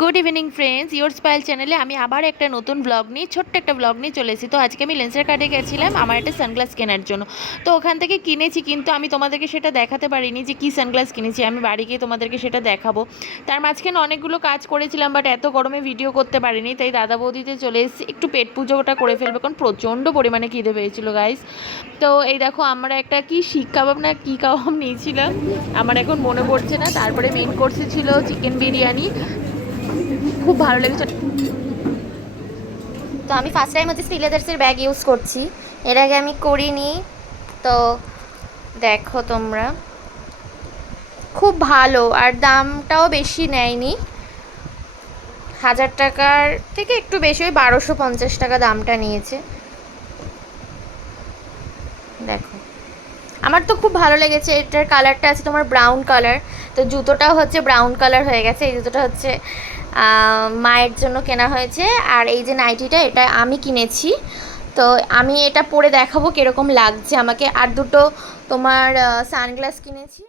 Good evening friends, your স্পাইল চ্যানেলে আমি আবার একটা নতুন ব্লগ নিয়ে ছোট্ট একটা ব্লগ নিয়ে চলে এসেছি। তো আজকে আমি লেন্সের কার্ডে গেছিলাম আমার একটা সানগ্লাস কেনার জন্য। তো ওখান থেকে কিনেছি, কিন্তু আমি তোমাদেরকে সেটা দেখাতে পারিনি যে কী সানগ্লাস কিনেছি। আমি বাড়ি গিয়ে তোমাদেরকে সেটা দেখাবো। তার মাঝখানে অনেকগুলো কাজ করেছিলাম, বাট এত গরমে ভিডিও করতে পারিনি, তাই দাদা বৌদিতে চলে এসেছি। একটু পেট পুজোটা করে ফেলবে, কারণ প্রচণ্ড পরিমাণে খিদে পেয়েছিল গাইস। তো এই দেখো, আমরা একটা কি শিক কাবাব না কী কাবাব নিয়েছিলাম, আমার এখন মনে পড়ছে না। তারপরে মেন কোর্সে ছিল চিকেন বিরিয়ানি, খুব ভালো লেগেছে। তো আমি ফার্স্ট টাইম হচ্ছে স্টিলেজার্সের ব্যাগ ইউজ করছি, এর আগে আমি করিনি। তো দেখো তোমরা, খুব ভালো, আর দামটাও বেশি নেয়নি। 1000 টাকার থেকে একটু বেশি, ওই 1250 টাকা দামটা নিয়েছে। দেখো, আমার তো খুব ভালো লেগেছে। এটার কালারটা আছে তোমার ব্রাউন কালার, তো জুতোটাও হচ্ছে ব্রাউন কালার হয়ে গেছে। এই জুতোটা হচ্ছে মায়ের জন্য কেনা হয়েছে। আর এই যে নাইটিটা, এটা আমি কিনেছি। তো আমি এটা পরে দেখাবো কীরকম লাগছে আমাকে। আর দুটো তোমার সানগ্লাস কিনেছি।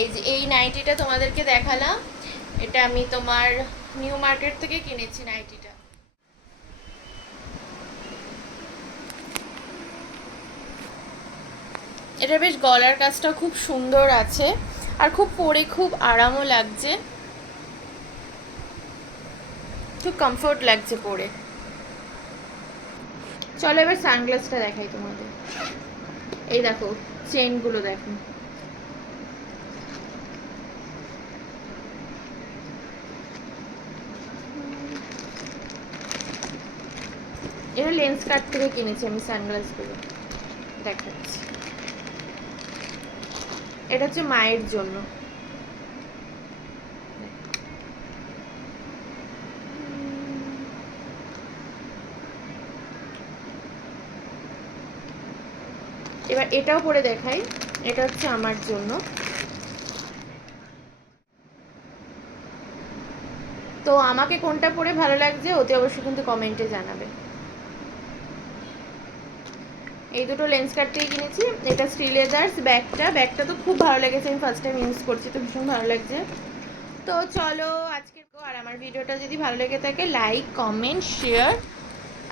এই যে এই নাইটিটা তোমাদেরকে দেখালাম, এটা আমি তোমার নিউ মার্কেট থেকে কিনেছি নাইটিটা। এটা বেশ গলার কাজটা খুব সুন্দর আছে, আর খুব পরে খুব আরামও লাগছে, খুব কমফোর্ট লাগছে পরে। চলো এবার সানগ্লাসটা দেখাই তোমাদের। এই দেখো, চেনগুলো দেখো, এটা লেন্স কার্ট থেকে কিনেছি আমি সানগ্লাসগুলো, দেখাচ্ছি। এটা হচ্ছে মায়ের জন্য। এবার এটাও পরে দেখাই, এটা হচ্ছে আমার জন্য। তো আমাকে কোনটা পরে ভালো লাগছে অতি অবশ্যই কিন্তু কমেন্টে জানাবে। এই দুটো লেন্স কার্ট থেকে কিনেছি। এটা স্টিলেজার্স ব্যাগটা তো খুব ভালো লেগেছে, আমি ফার্স্ট টাইম ইউজ করছি, তো ভীষণ ভালো লাগছে। তো চলো আজকে, আর আমার ভিডিওটা যদি ভালো লেগে থাকে লাইক কমেন্ট শেয়ার,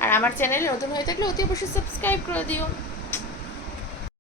আর আমার চ্যানেলে নতুন হয়ে থাকলে অতি অবশ্যই সাবস্ক্রাইব করে দিও।